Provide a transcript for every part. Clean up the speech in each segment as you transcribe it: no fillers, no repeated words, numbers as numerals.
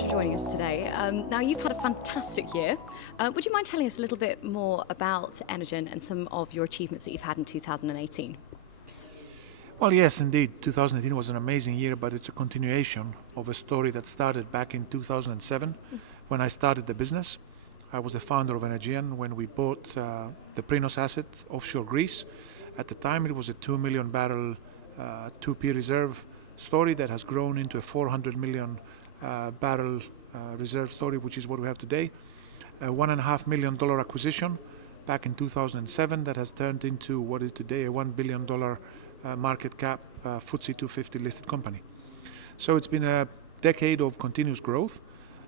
much for joining us today. Now, you've had a fantastic year. Would you mind telling us a little bit more about Energean and some of your achievements that you've had in 2018? Well, yes, indeed. 2018 was an amazing year, but it's a continuation of a story that started back in 2007 when I started the business. I was the founder of Energean when we bought the Prinos asset offshore Greece. At the time, it was a 2 million barrel 2P reserve story that has grown into a 400 million barrel reserve story, which is what we have today. A $1.5 million acquisition back in 2007 that has turned into what is today a $1 billion market cap FTSE 250 listed company. So it's been a decade of continuous growth.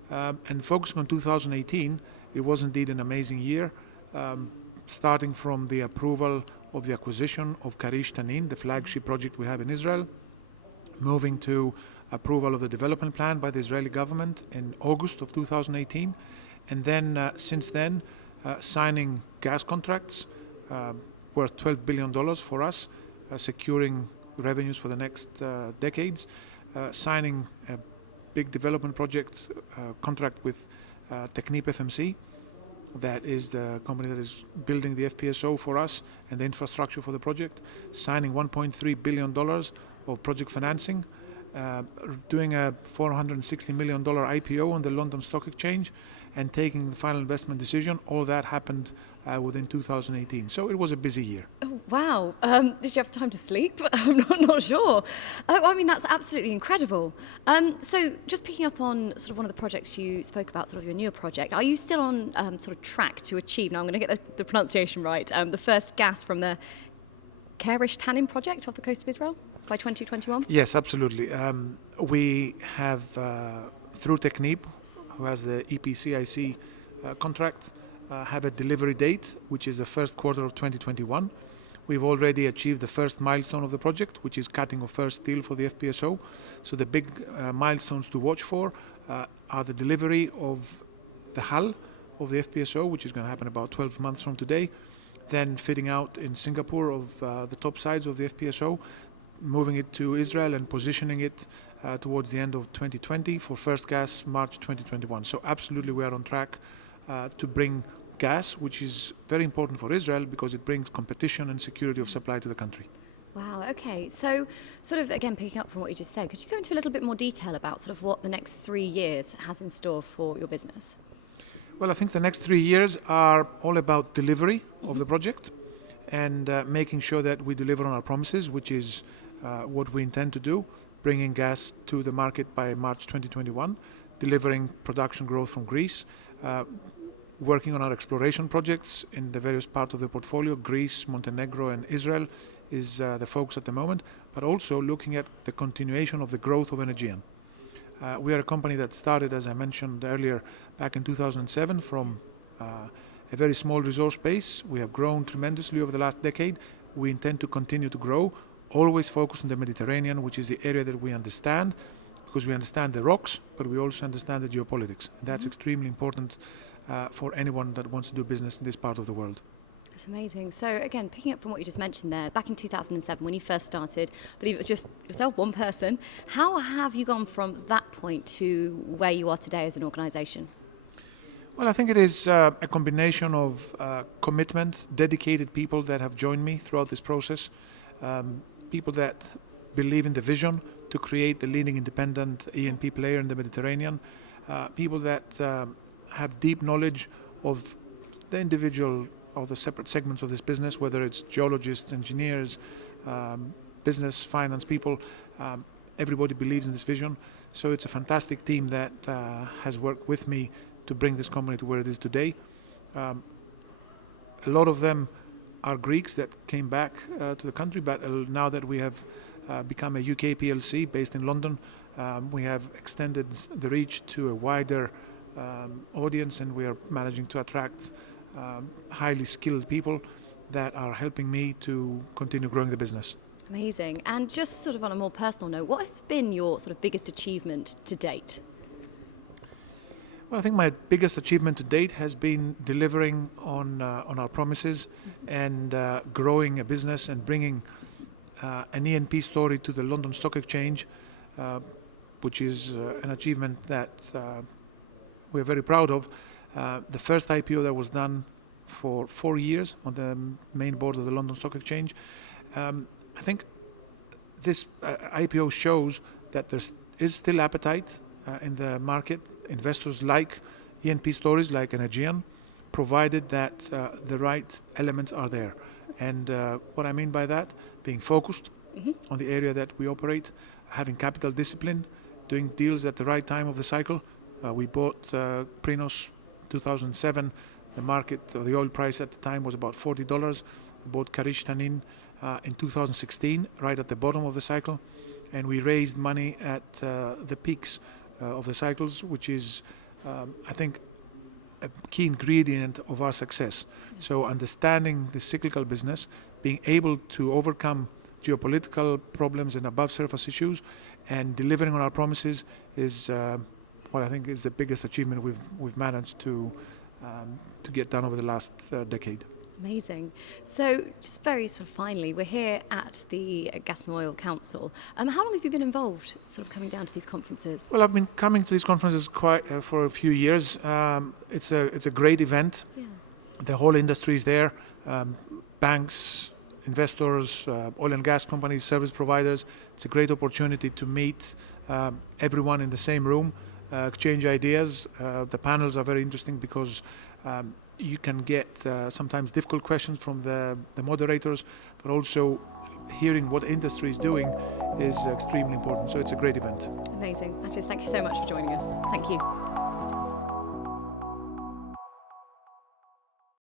And focusing on 2018, it was indeed an amazing year, starting from the approval of the acquisition of karish-tanin, the flagship project we have in Israel, moving to approval of the development plan by the Israeli government in August of 2018, and then since then signing gas contracts worth $12 billion for us, securing revenues for the next decades, signing a big development project contract with Technip FMC, that is the company that is building the FPSO for us and the infrastructure for the project, signing $1.3 billion of project financing, doing a $460 million IPO on the London Stock Exchange, and taking the final investment decision. All that happened within 2018. So it was a busy year. Oh, wow. Did you have time to sleep? I'm not sure. I mean, that's absolutely incredible. So just picking up on sort of one of the projects you spoke about, sort of your newer project, are you still on sort of track to achieve, now I'm going to get the pronunciation right, the first gas from the karish-tanin project off the coast of Israel by 2021? Yes, absolutely. We have, through Technip, who has the EPCIC contract, have a delivery date, which is the first quarter of 2021. We've already achieved the first milestone of the project, which is cutting of first steel for the FPSO. So the big milestones to watch for are the delivery of the hull of the FPSO, which is going to happen about 12 months from today, then fitting out in Singapore of the top sides of the FPSO, moving it to Israel and positioning it towards the end of 2020 for first gas March 2021. So absolutely we are on track to bring gas, which is very important for Israel because it brings competition and security of supply to the country. Wow, okay. So sort of, again, picking up from what you just said, could you go into a little bit more detail about sort of what the next 3 years has in store for your business? Well, I think the next 3 years are all about delivery of the project and making sure that we deliver on our promises, which is what we intend to do, bringing gas to the market by March 2021, delivering production growth from Greece, working on our exploration projects in the various parts of the portfolio. Greece, Montenegro and Israel is the focus at the moment, but also looking at the continuation of the growth of Energean. We are a company that started, as I mentioned earlier, back in 2007 from a very small resource base. We have grown tremendously over the last decade. We intend to continue to grow, always focused on the Mediterranean, which is the area that we understand, because we understand the rocks, but we also understand the geopolitics. And that's extremely important for anyone that wants to do business in this part of the world. That's amazing. So again, picking up from what you just mentioned there, back in 2007 when you first started, I believe it was just yourself, one person. How have you gone from that point to where you are today as an organisation? Well, I think it is a combination of commitment, dedicated people that have joined me throughout this process, people that believe in the vision to create the leading independent E&P player in the Mediterranean, people that have deep knowledge of the individual or the separate segments of this business, whether it's geologists, engineers, business, finance people. Everybody believes in this vision. So it's a fantastic team that has worked with me to bring this company to where it is today. A lot of them are Greeks that came back to the country, but now that we have become a UK PLC based in London, we have extended the reach to a wider audience, and we are managing to attract highly skilled people that are helping me to continue growing the business. Amazing. And just sort of on a more personal note, what has been your sort of biggest achievement to date? Well, I think my biggest achievement to date has been delivering on our promises and growing a business and bringing an E&P story to the London Stock Exchange, which is an achievement that we're very proud of. The first IPO that was done for 4 years on the main board of the London Stock Exchange. I think this IPO shows that there is still appetite in the market. Investors like E&P stories like Energean, provided that the right elements are there. And what I mean by that, being focused on the area that we operate, having capital discipline, doing deals at the right time of the cycle. We bought Prinos 2007. The market, the oil price at the time was about $40. We bought karish-tanin in 2016, right at the bottom of the cycle. And we raised money at the peaks of the cycles, which is, I think, a key ingredient of our success. So understanding the cyclical business, being able to overcome geopolitical problems and above surface issues, and delivering on our promises is what I think is the biggest achievement we've managed to get done over the last decade. Amazing. So just very sort of finally, we're here at the Gas and Oil Council. How long have you been involved sort of coming down to these conferences? Well, I've been coming to these conferences quite for a few years. It's a great event. Yeah. The whole industry is there. Banks, investors, oil and gas companies, service providers. It's a great opportunity to meet everyone in the same room, exchange ideas. The panels are very interesting because you can get sometimes difficult questions from the moderators, but also hearing what the industry is doing is extremely important. So it's a great event. Amazing. Mathios, thank you so much for joining us. Thank you.